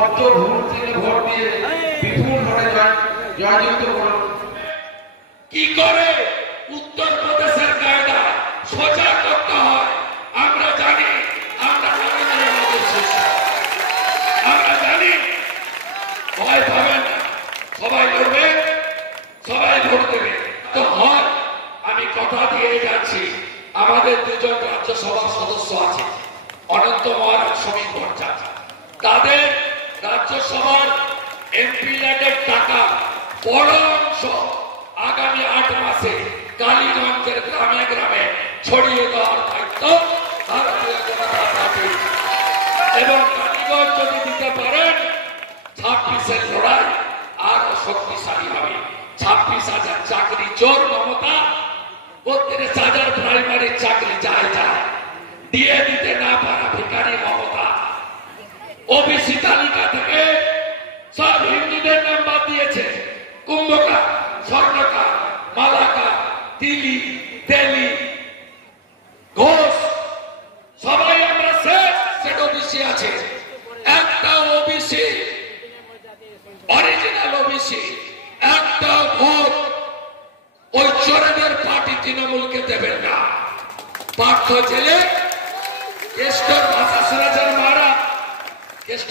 মত ভোট দিয়ে বিপুল ভোটে জয়যুক্ত করুন। কি করে উত্তর প্রদেশের কায়দা সোজা করতে হয় আমরা জানি। আমরা জানি, ভয় পাবেন না, সবাই লড়বে, সবাই ভোট দেবে। তো হয় আমি কথা দিয়ে যাচ্ছি, আমাদের দুজন রাজ্যসভার সদস্য আছে, অনন্ত মহারাজ, সমীর ভট্টাচার্য, তাদের রাজ্যসভার এমপি ল্যাডের টাকা বড় অংশ আগামী 8 মাসে কালীগঞ্জের গ্রামে গ্রামে ছড়িয়ে দেওয়ার দায়িত্ব ভারতীয় জনতা পার্টি। এবং কালীগঞ্জ যদি দিতে পারেন 26-এর লড়াই আরো শক্তিশালী হবে। 26,000 চাকরি চোর মমতা, 32,000 প্রাইমারি চাকরি যায় দিয়ে দিতে না পারা ভিখারি মমতা, ওবিসি তালিকা থেকে সব হিন্দুদের নাম বাদ দিয়েছে। কুম্ভকার, স্বর্ণকার, মালাকার, তিলি, তেলি, ঘোষ, সবাই আমরা শেষ ওবিসি আছে। একটা ওবিসি, অরিজিনাল ওবিসি, একটা ভোট ওই চোরেদের পার্টি তৃণমূলকে দেবেন না। পার্থ জেলে কেষ্টর ভাষা শুনেছেন মারা, কেষ্ট